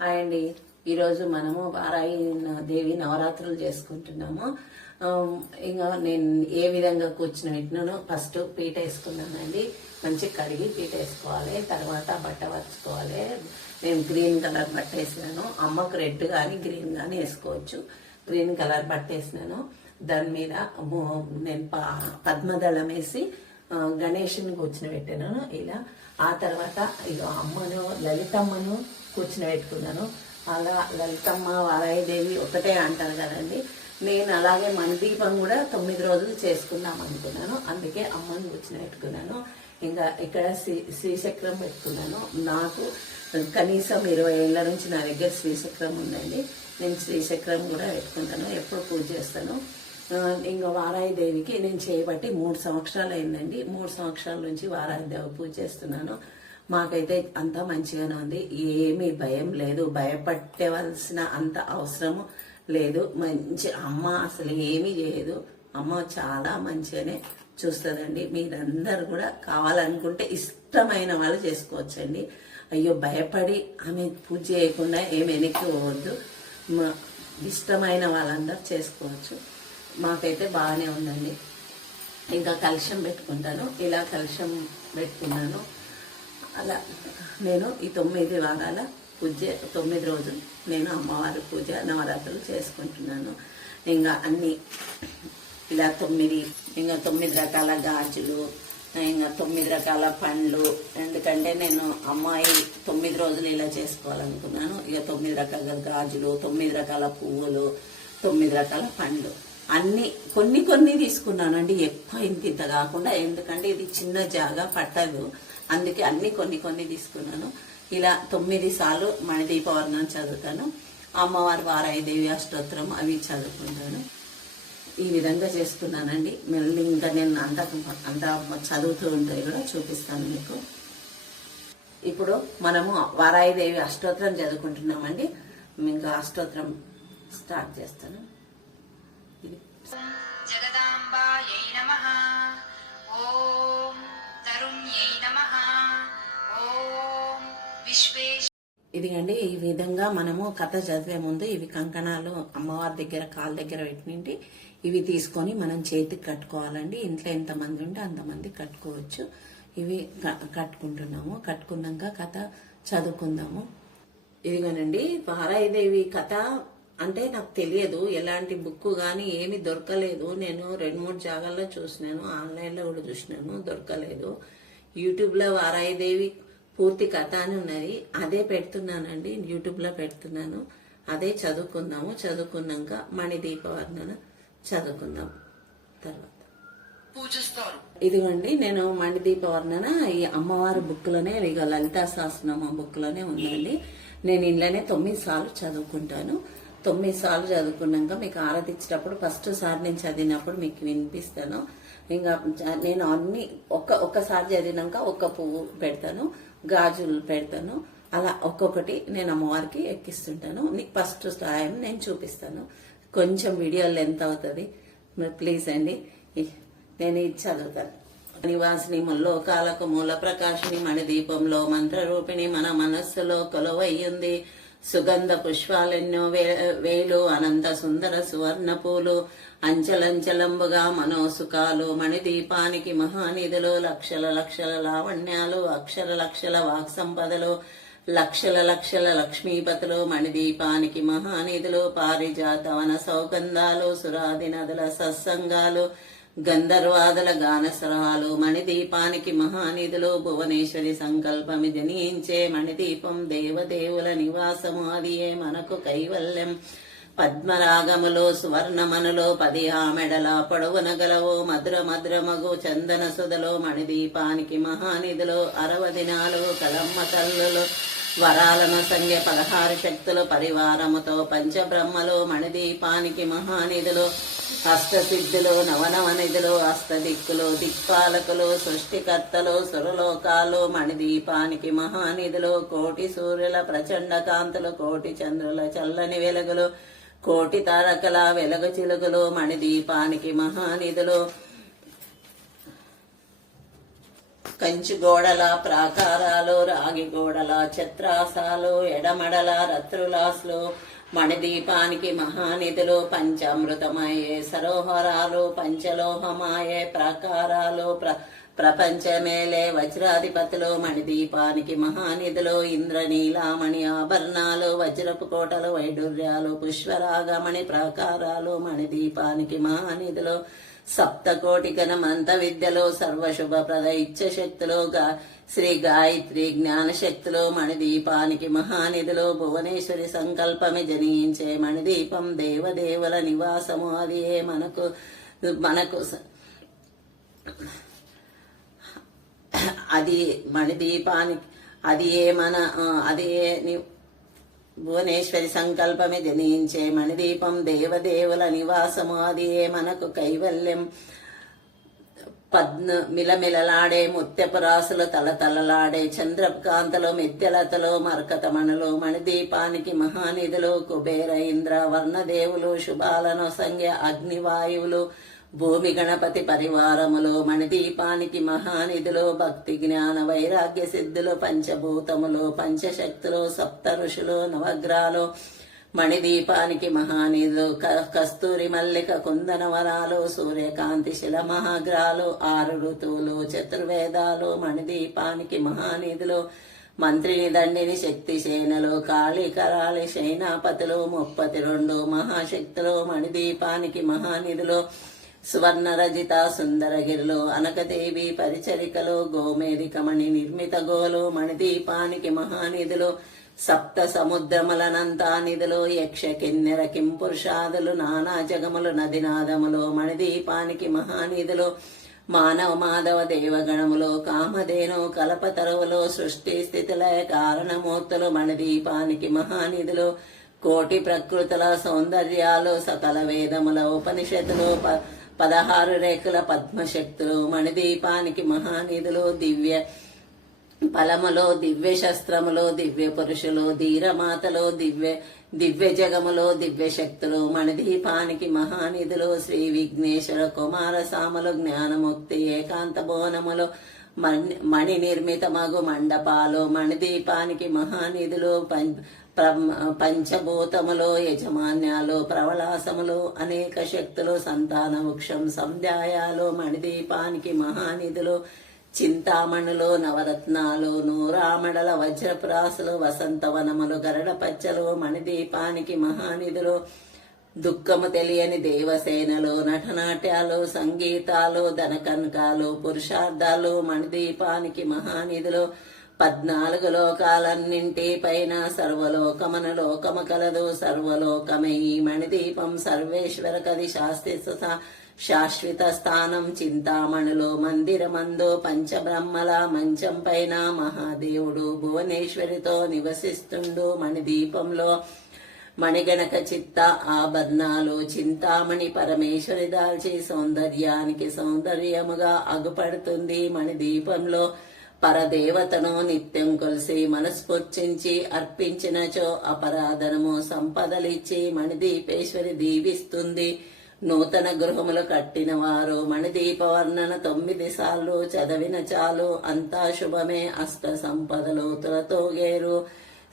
Hi అండి. ఈరోజు మనము వారాయి దేవి నవరాత్రులు చేసుకుంటున్నాము. ఇంకా నేను ఏ విధంగా కూర్చుని పెట్టినానో ఫస్ట్ పీట వేసుకున్నానండి. మంచిగా కడిగి పీట వేసుకోవాలి. తర్వాత బట్ట పరుచుకోవాలి. నేను గ్రీన్ కలర్ బట్ట వేసినాను. అమ్మకు రెడ్ కానీ గ్రీన్ కానీ వేసుకోవచ్చు. గ్రీన్ కలర్ బట్ట వేసినాను. దాని మీద నేను పద్మదళం వేసి గణేషుని కూర్చుని పెట్టినాను. ఇలా ఆ తర్వాత ఇక అమ్మను లలితమ్మను కూర్చుని పెట్టుకున్నాను. అలా లలితమ్మ వారాయిదేవి ఒకటే అంటారు కదండి. నేను అలాగే మణిదీపం కూడా 9 రోజులు చేసుకుందాం అనుకున్నాను. అందుకే అమ్మని కూర్చుని పెట్టుకున్నాను. ఇంకా ఇక్కడ శ్రీచక్రం పెట్టుకున్నాను. నాకు కనీసం 20 ఏళ్ల నుంచి నా దగ్గర శ్రీచక్రం ఉందండి. నేను శ్రీచక్రం కూడా పెట్టుకుంటాను. ఎప్పుడు పూజ చేస్తాను. ఇంకా వారాయిదేవికి నేను చేయబట్టి 3 సంవత్సరాలు అయిందండి. 3 సంవత్సరాల నుంచి వారాయిదేవి పూజ చేస్తున్నాను. మాకైతే అంతా మంచిగానే ఉంది. ఏమీ భయం లేదు. భయపడవలసిన అంత అవసరము లేదు. మంచి అమ్మ అసలు ఏమీ చేయదు. అమ్మ చాలా మంచిగానే చూస్తుందండి. మీరందరూ కూడా కావాలనుకుంటే ఇష్టమైన వాళ్ళు చేసుకోవచ్చండి. అయ్యో భయపడి ఆమె పూజ చేయకుండా ఏమి వెనక్కి పోవద్దు. ఇష్టమైన వాళ్ళందరూ చేసుకోవచ్చు. మాకైతే బాగానే ఉందండి. ఇంకా కలశం పెట్టుకుంటాను. ఇలా కలశం పెట్టుకున్నాను. అలా నేను ఈ 9 వారాల పూజ 9 రోజులు నేను అమ్మవారి పూజ నవరాత్రులు చేసుకుంటున్నాను. ఇంకా అన్ని ఇలా 9 రకాల గాజులు, ఇంకా 9 రకాల పండ్లు. ఎందుకంటే నేను అమ్మాయి 9 రోజులు ఇలా చేసుకోవాలనుకున్నాను. ఇక 9 రకాల గాజులు, 9 రకాల పువ్వులు, 9 రకాల పండ్లు అన్ని కొన్ని తీసుకున్నానండి. ఎక్కువ ఇంత కాకుండా, ఎందుకంటే ఇది చిన్న జాగా పట్టదు. అందుకే అన్ని కొన్ని తీసుకున్నాను. ఇలా 9 సార్లు మణిదీపవర్ణం చదువుతాను. అమ్మవారి వారాయిదేవి అష్టోత్తరం అవి చదువుకుంటాను. ఈ విధంగా చేసుకున్నానండి. మళ్ళీ ఇంకా నేను అంత చదువుతూ ఉంటాయి కూడా చూపిస్తాను మీకు. ఇప్పుడు మనము వారాయిదేవి అష్టోత్తరం చదువుకుంటున్నామండి. ఇంకా అష్టోత్తరం స్టార్ట్ చేస్తాను. జగదాంబాయై నమః. ఓం తరుణ్యై నమః. ఓం విశ్వేశ. ఇదిగండి ఈ విధంగా మనము కథ చదివే ముందు ఇవి కంకణాలు అమ్మవారి దగ్గర కాళ్ళ దగ్గర పెట్టినండి. ఇవి తీసుకొని మనం చేతికి కట్టుకోవాలండి. ఇంట్లో ఎంతమంది ఉంటే అంతమంది కట్టుకోవచ్చు. ఇవి కట్టుకుంటున్నాము. కట్టుకున్నాక కథ చదువుకుందాము. ఇదిగోనండి వారాయిదేవి కథ అంటే నాకు తెలియదు. ఎలాంటి బుక్ కానీ ఏమి దొరకలేదు. నేను 2-3 జాగాల్లో చూసినాను. ఆన్లైన్లో కూడా చూసినాను, దొరకలేదు. యూట్యూబ్లో వారాయిదేవి పూర్తి కథ అని ఉన్నది. అదే పెడుతున్నానండి. యూట్యూబ్లో పెడుతున్నాను. అదే చదువుకుందాము. చదువుకున్నాక మణిదీపవర్ణన చదువుకుందాం తర్వాత పూజిస్తారు. ఇదిగోండి నేను మణిదీపవర్ణన ఈ అమ్మవారి బుక్లోనే, ఇక లలితా సహస్రనామ బుక్లోనే ఉందండి. నేను ఇంట్లోనే 9 సార్లు చదువుకుంటాను. 9 సార్లు చదువుకున్నాక మీకు ఆరాధించేటప్పుడు ఫస్ట్ సారి నేను చదివినప్పుడు మీకు వినిపిస్తాను. ఇంకా నేను అన్ని ఒక్కసారి చదివినాక ఒక్క పువ్వు పెడతాను, గాజులు పెడతాను. అలా ఒక్కొక్కటి నేను అమ్మవారికి ఎక్కిస్తుంటాను. నీకు ఫస్ట్ టైం నేను చూపిస్తాను. కొంచెం వీడియో లెంత్ అవుతుంది, ప్లీజ్ అండి. నేను ఇది చదువుతాను. నివాసిని ముల్లోకాలకు మూల ప్రకాశిని మణిదీపంలో మంత్రరూపిణి మన మనస్సులో కొలువయ్యింది. సుగంధ పుష్పాలెన్నో వేలు అనంత సుందర సువర్ణ పూలు అంచలంచలంబుగా మనోసుకాలు మణిదీపానికి మహానిధులు లక్షల లావణ్యాలు లక్షల వాక్ సంపదలు లక్షల లక్ష్మీపతులు మణిదీపానికి మహానిధులు పారిజాత వన సౌగంధాలు సురాది నదుల సత్సంగాలు గంధర్వాదుల గానసరాలు మణిదీపానికి మహానిధులు భువనేశ్వరి సంకల్పమి జనించే మణిదీపం దేవదేవుల నివాసము అదియే మనకు కైవల్యం. పద్మరాగములో సువర్ణమనులో 10 ఆమెడల పొడవున గలవో మధురమగు చందన సుధలో మణిదీపానికి మహానిధులు 60 దినాలు కలమ్మ తల్లులు వరాలను సంఖ్య 16 శక్తులు పరివారముతో పంచబ్రహ్మలు మణిదీపానికి మహానిధులు అష్టసిద్ధులు నవనవనిధులు అష్టదిక్కులు దిక్పాలకులు సృష్టికర్తలు సురలోకాలు మణిదీపానికి మహానిధులు కోటి సూర్యుల ప్రచండ కాంతులు కోటి చంద్రుల చల్లని వెలుగులు కోటి తారకల వెలుగు చిలుగులు మణిదీపానికి మహానిధులు కంచి గోడల ప్రాకారాలు, రాగి గోడల ఛత్రాసాలు, ఎడమడల రత్రులాస్లు, మణిదీపానికి మహానిధులు, పంచామృతమయే సరోవరాలు, పంచలోహమాయే ప్రాకారాలు, ప్రపంచమేలే వజ్రాధిపతులు, మణిదీపానికి మహానిధులు, ఇంద్రనీలామణి ఆభరణాలు, వజ్రపు కోటలు, వైడూర్యాలు, పుష్పరాగమణి ప్రాకారాలు, మణిదీపానికి మహానిధులు, సప్తకోటి గణమంత విద్యలు, సర్వశుభప్రద ఇచ్చశక్తులు, శ్రీ గాయత్రి జ్ఞానశక్తులు, మణిదీపానికి మహానిధులు, భువనేశ్వరి సంకల్పమే జనించే మణిదీపం, దేవదేవుల నివాసము, అది ఏ మనకు అది మణిదీపానికి అది ఏ భువనేశ్వరి సంకల్పమే జనించే మణిదీపం, దేవదేవుల నివాసము, అది ఏ మనకు కైవల్యం. మిలమిలలాడే ముత్యపు రాసులు, తలతలలాడే చంద్రకాంతలు, మిథ్యలతలు, మరకతమణులు, మణిదీపానికి మహానిధులు, కుబేర ఇంద్ర వర్ణదేవులు, శుభాలను సంఖ్య అగ్నివాయువులు, భూమి గణపతి పరివారములు, మణిదీపానికి మహానిధులు, భక్తి జ్ఞాన వైరాగ్య సిద్ధులు, పంచభూతములు, పంచశక్తులు, సప్త ఋషులు, నవగ్రహాలు, మణిదీపానికి మహానిధులు, కస్తూరి మల్లిక కుందనవరాలు, సూర్యకాంతి శిల మహాగ్రహాలు, 6 ఋతువులు, చతుర్వేదాలు, మణిదీపానికి మహానిధులు, మంత్రిని దండిని శక్తి సేనలు, కాళీ కరాళి శైనాపతులు, 32 మహాశక్తులు, మణిదీపానికి మహానిధులు, సువర్ణ రజిత సుందరగిరులు, అనకదేవి పరిచరికలు, గోమేధికమణి నిర్మిత గోలు, మణిదీపానికి మహానిధులు, సప్త సముద్రములనంతా నిధులు, యక్ష కిన్నెర కింపురుషాదులు, నానా జగములు నదినాదములు, మణిదీపానికి మహానిధులు, మానవ మాధవ దేవగణములు, కామధేను కల్పతరువులు, సృష్టి స్థితిలయ కారణమూర్తులు, మణిదీపానికి మహానిధులు, కోటి ప్రకృతుల సౌందర్యాలు, సకల వేదముల ఉపనిషత్తులు, 16 రేకుల పద్మశక్తులు, మణిదీపానికి మహానిధులు, దివ్య ఫలములు, దివ్య శస్త్రములు, దివ్య పురుషులు, ధీరమాతలు, దివ్య జగములు, దివ్య శక్తులు, మణిదీపానికి మహానిధులు, శ్రీ విఘ్నేశ్వర కుమార సాములు, జ్ఞానముక్తి ఏకాంత బోనములు, మణి నిర్మిత మగు మండపాలు, మణిదీపానికి మహానిధులు, పంచభూతములు, యజమాన్యాలు, ప్రవళాసములు, అనేక శక్తులు, సంతాన వృక్షం, సంధ్యాయాలు, మణిదీపానికి మహానిధులు, చింతామణులు, నవరత్నాలు, నూరామడల వజ్రపురాసులు, వసంతవనములు, గరడ పచ్చలు, మణిదీపానికి మహానిధులు, దుఃఖము తెలియని దేవసేనలు, నటనాట్యాలు, సంగీతాలు, ధనకనకాలు, పురుషార్థాలు, మణిదీపానికి మహానిధులు, 14 లోకాలన్నింటి పైన సర్వలోకమన లోకము కలదు, సర్వలోకమే ఈ మణిదీపం, సర్వేశ్వర కది శాశ్వత స్థానం, చింతామణులు మందిరమందు, పంచబ్రహ్మల మంచం పైన మహాదేవుడు భువనేశ్వరితో నివసిస్తుండు, మణిదీపంలో మణిగణక చిత్త ఆభరణాలు, చింతామణి పరమేశ్వరి దాల్చి సౌందర్యానికి సౌందర్యముగా అగుపడుతుంది, మణిదీపంలో పరదేవతను నిత్యం కొలిసి మనస్ఫూర్చించి అర్పించినచో అపరాధనము సంపదలిచ్చి మణిదీపేశ్వరి దీవిస్తుంది. నూతన గృహములు కట్టిన వారు మణిదీప వర్ణన 9 సార్లు చదివిన చాలు, అంతా శుభమే, అష్ట సంపదలు తులతోగేరు.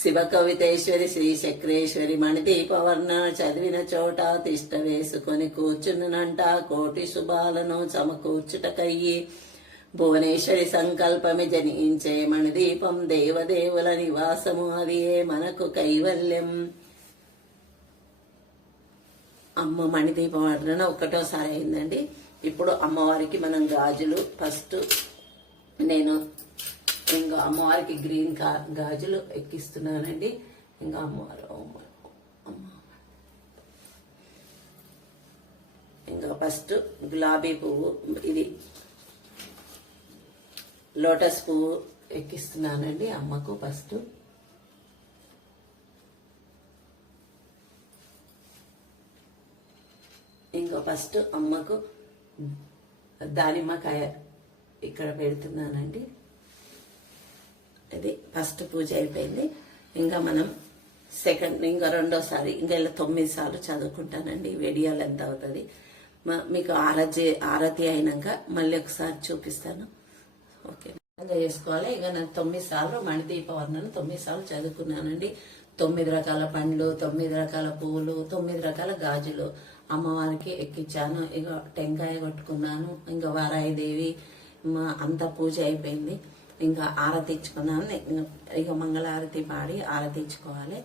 శివ కవితేశ్వరి శ్రీ చక్రేశ్వరి మణిదీప వర్ణన చదివిన చోట తిష్ట వేసుకొని కూర్చున్ననంట, కోటి శుభాలను సమకూర్చుటకయ్యి. భువనేశ్వరి సంకల్పమి జనించే మణిదీపం, దేవదేవుల నివాసము, అది మనకు కైవల్యం. అమ్మ మణిదీప వర్ణన 1సారి అయిందండి. ఇప్పుడు అమ్మవారికి మనం గాజులు, ఫస్ట్ నేను ఇంకా అమ్మవారికి గ్రీన్ గాజులు ఎక్కిస్తున్నానండి. ఇంకా అమ్మవారు ఇంకా ఫస్ట్ గులాబీ పువ్వు, ఇది లోటస్ పువ్వు ఎక్కిస్తున్నానండి అమ్మకు. ఫస్ట్ ఫస్ట్ అమ్మకు దానిమ్మకాయ ఇక్కడ పెడుతున్నానండి. ఇది ఫస్ట్ పూజ అయిపోయింది. ఇంకా మనం సెకండ్, ఇంకా 2వసారి, ఇంకా ఇలా 9 సార్లు చదువుకుంటానండి. వీడియోలు ఎంత అవుతుంది మీకు ఆరతి అయినాక మళ్ళీ ఒకసారి చూపిస్తాను. ఓకే. చేసుకోవాలి. ఇక నేను 9 సార్లు మణిదీపవర్ణను 9 సార్లు చదువుకున్నానండి. 9 రకాల పండ్లు, 9 రకాల పువ్వులు, 9 రకాల గాజులు అమ్మవారికి ఎక్కించాను. ఇక టెంకాయ కొట్టుకున్నాను. ఇంకా వారాయిదేవి అంతా పూజ అయిపోయింది. ఇంకా ఆరతి ఇచ్చుకున్నాను. ఇక మంగళారతి పాడి ఆరతి ఇచ్చుకోవాలి.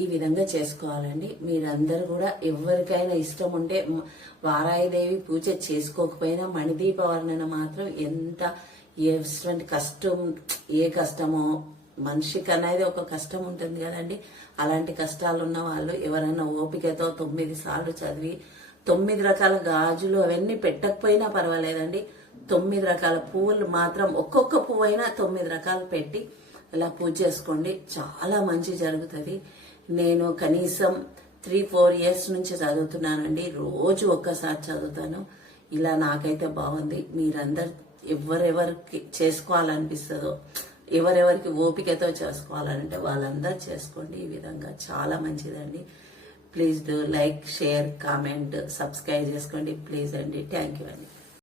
ఈ విధంగా చేసుకోవాలండి. మీరందరూ కూడా ఎవరికైనా ఇష్టం ఉంటే వారాయిదేవి పూజ చేసుకోకపోయినా మణిదీపవర్ణన మాత్రం ఎంత ఎటువంటి కష్టం, ఏ కష్టమో మనిషికి అనేది ఒక కష్టం ఉంటుంది కదండి. అలాంటి కష్టాలు ఉన్న వాళ్ళు ఎవరైనా ఓపికతో 9 సార్లు చదివి 9 రకాల గాజులు అవన్నీ పెట్టకపోయినా పర్వాలేదండి. 9 రకాల పువ్వులు మాత్రం ఒక్కొక్క పువ్వు అయినా 9 రకాలు పెట్టి ఇలా పూజ చేసుకోండి. చాలా మంచి జరుగుతుంది. నేను కనీసం 3-4 ఇయర్స్ నుంచి చదువుతున్నానండి. రోజు ఒక్కసారి చదువుతాను. ఇలా నాకైతే బాగుంది. మీరందరు ఎవరెవరికి చేసుకోవాలనిపిస్తుందో, ఎవరెవరికి ఓపికతో చేసుకోవాలంటే వాళ్ళందరూ చేసుకోండి. ఈ విధంగా చాలా మంచిదండి. Please do like, share, comment, subscribe చేసుకోండి ప్లీజ్ అండి. థ్యాంక్ యూ అండి.